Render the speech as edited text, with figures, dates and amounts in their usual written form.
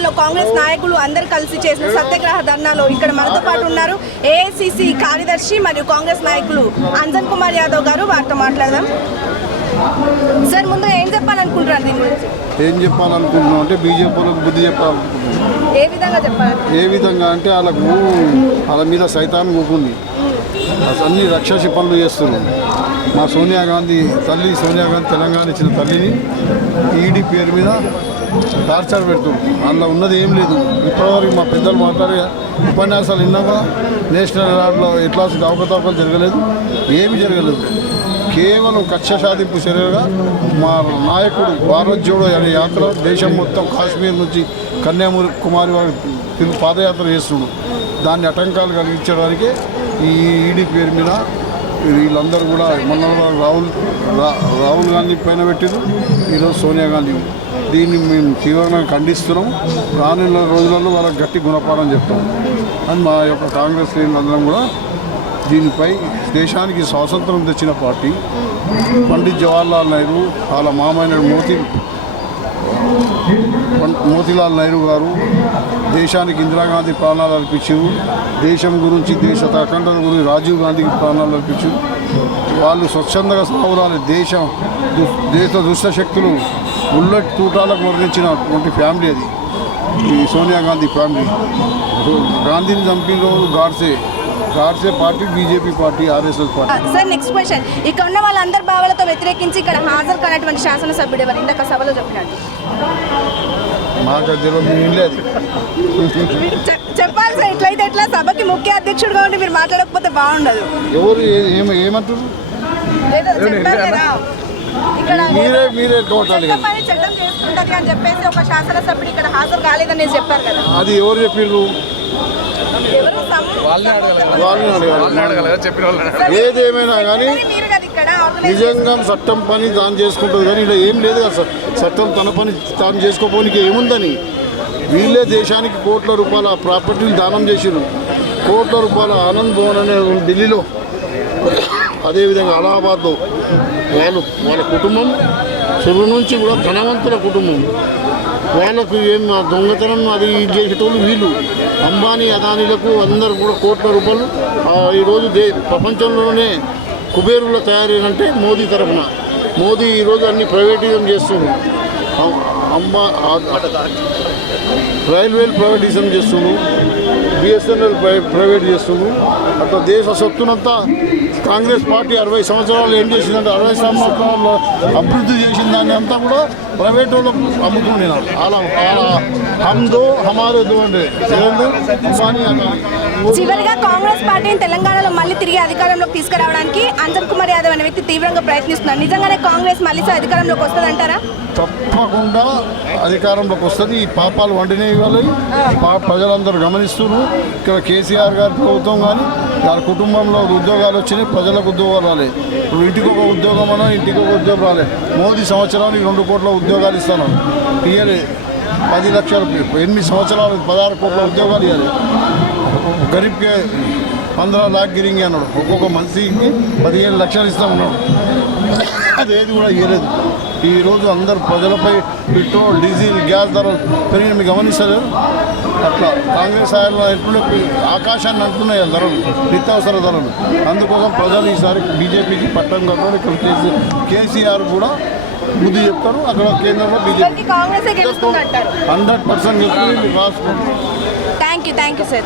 లెవెల్లో కాంగ్రెస్ నాయకులు అందరు కలిసి చేసిన సత్యాగ్రహ ధర్నాలో ఇక్కడ మనతో పాటు ఉన్నారు ఏఐసిసి కార్యదర్శి మరియు కాంగ్రెస్ నాయకులు అంజన్ కుమార్ యాదవ్ గారు. వారితో మాట్లాడదాం. సార్, ముందు ఏం చెప్పాలనుకుంటున్నారు దీని గురించి? ఏం చెప్పాలనుకుంటున్నాం అంటే బీజేపీలకు బుద్ధి చెప్పాలనుకుంటున్నాం. ఏ విధంగా చెప్పాలి? ఏ విధంగా అంటే వాళ్ళ మీద సైతాన్ కూకుంది, అన్ని రక్షసి పనులు చేస్తున్నారు. మా సోనియా గాంధీ తెలంగాణ ఇచ్చిన తల్లిని ఈడీ పేరు మీద టార్చర్ పెడుతుంది. అందులో ఉన్నది ఏం లేదు. ఇప్పటివరకు మా పెద్దలు మాట్లాడే ఉపన్యాసాలు విన్నాక నేషనల్ అవార్డులో ఎట్లాంటి అవకతవకలు జరగలేదు, ఏమి జరగలేదు. కేవలం కక్ష సాధింపు చర్యగా మా నాయకుడు భారత్ జోడో అనే యాత్ర దేశం మొత్తం కాశ్మీర్ నుంచి కన్యాకుమారి వారి పాదయాత్ర చేస్తున్నాడు. దాన్ని ఆటంకాలు కలిగించడానికి ఈ ఈడీ పేరు మీద వీళ్ళందరూ కూడా మొన్న రాహుల్ గాంధీ పైన పెట్టారు, ఈరోజు సోనియా గాంధీ. దీన్ని మేము తీవ్రంగా ఖండిస్తున్నాం. రానున్న రోజులలో వాళ్ళకి గట్టి గుణపాఠం చెప్తాం అని మా యొక్క కాంగ్రెస్ శ్రేణులందరం కూడా దీనిపై దేశానికి స్వాతంత్రం తెచ్చిన పార్టీ పండిత్ జవహర్లాల్ నెహ్రూ, వాళ్ళ మామైన మోతీలాల్ నెహ్రూ గారు దేశానికి ఇందిరాగాంధీ ప్రాణాలు అర్పించారు. దేశం గురించి, దేశ అఖండత గురించి రాజీవ్ గాంధీకి ప్రాణాలు అర్పించారు. వాళ్ళు స్వచ్ఛందంగా సాగురాలి. దేశ దుష్ట శక్తులు బుల్లెట్ తూటాలకు వర్ణించినటువంటి ఫ్యామిలీ అది ఈ సోనియా గాంధీ ఫ్యామిలీ. గాంధీని చంపిన రోజు Godse party, BJP party, RSS party. Sir, next question. ఇక్కడ ఉన్న వాళ్ళందరి భావాలతో వ్యతిరేకించి ఇక్కడ హాజరు కానటువంటి శాసనసభ్యుడు ఎవరు? ఇందాక సభలో చెప్పినట్టు మాకు లేదు. చెప్పాలి సార్. ఇట్లయితే ఎట్లా? సభకి ముఖ్య అధ్యక్షుడిగా ఉండి మీరు మాట్లాడకపోతే బాగుండదు. ఎవరు ఏమంటారు? చట్టం చేసుకుంటది అని చెప్పేసి ఒక శాసనసభ్యుడు ఇక్కడ హాజరు కాలేదని చెప్పారు కదా, అది ఎవరు చెప్పారు? ఏదేమైనా కానీ నిజంగా చట్టం పని దాన్ని చేసుకుంటుంది, కానీ ఇలా ఏం లేదు కదా. చట్టం తన పని తాను చేసుకోపోనికి ఏముందని వీళ్ళే దేశానికి కోట్ల రూపాయల ప్రాపర్టీని దానం చేసిరు. కోట్ల రూపాయల ఆనంద్ భవన్ అనే ఢిల్లీలో, అదేవిధంగా అలహాబాద్లో వాళ్ళ కుటుంబం శుభ నుంచి కూడా ధనవంతుల కుటుంబం. వాళ్ళకు ఏం దొంగతనం అది చేసేటోళ్ళు వీళ్ళు. అంబానీ అదానీలకు అందరు కూడా కోట్ల రూపాయలు ఈరోజు ప్రపంచంలోనే కుబేరులో తయారైనంటే మోదీ తరఫున. మోదీ ఈరోజు అన్ని ప్రైవేటిజం చేస్తున్నారు. రైల్వేలు ప్రైవేటిజం చేస్తున్నారు, బిఎస్ఎన్ఎల్ ప్రైవేట్ చేస్తున్నారు. అట్లా దేశ సొత్తునంతా కాంగ్రెస్ పార్టీ 60 సంవత్సరాలు ఏం చేసిందంటే 60 సంవత్సరాల్లో అభివృద్ధి చేసిన దాన్ని అంతా కూడా ప్రైవేట్ వాళ్ళకు అమ్ముకున్నారు. అలా హమ్దో హమారే దో అంటే చివరిగా కాంగ్రెస్ పార్టీని తెలంగాణలో మళ్ళీ తిరిగి అధికారంలోకి తీసుకురావడానికి అంజన్ కుమార్ యాదవ్ అనే వ్యక్తి తీవ్రంగా ప్రయత్నిస్తున్నారు. నిజంగానే కాంగ్రెస్ మళ్ళీ అధికారంలోకి వస్తుందంటారా? తప్పకుండా అధికారంలోకి వస్తుంది. ఈ పాపాలు వండినవి వాళ్ళు ప్రజలందరూ గమనిస్తున్నారు. ఇక్కడ కేసీఆర్ గారి ప్రభుత్వం కానీ వారి కుటుంబంలో ఉద్యోగాలు వచ్చినాయి, ప్రజలకు ఉద్యోగాలు రాలేదు. ఇప్పుడు ఇంటికి ఒక ఉద్యోగం అన్నా ఇంటికి ఒక ఉద్యోగం రాలేదు. మోదీ సంవత్సరానికి 2 కోట్ల ఉద్యోగాలు ఇస్తాను ఇవ్వాలి. 10 లక్షలు 8 సంవత్సరాలు 16 కోట్ల ఉద్యోగాలు ఇవ్వాలి. గరీబ్కే 15 లాఖ్ గిరింగి అన్నాడు. ఒక్కొక్క మనిషికి 15 లక్షలు ఇస్తామన్నాడు. అదేది కూడా ఇవ్వలేదు. ఈరోజు అందరు ప్రజలపై పెట్రోల్, డీజిల్, గ్యాస్ ధరలు పెరిగిన మీకు గమనిస్తలేదు. అట్లా కాంగ్రెస్ హయాంలో ఎట్లుండే ఆకాశాన్ని అంటున్నాయి ధరలు, నిత్యావసర ధరలు. అందుకోసం ప్రజలు ఈసారి బీజేపీకి పట్టం కట్టారు. ఇక్కడ కేసీఆర్ కూడా బుద్ధి చెప్తారు. అక్కడ కేంద్రంలో బీజేపీ 100% థ్యాంక్ యూ సార్.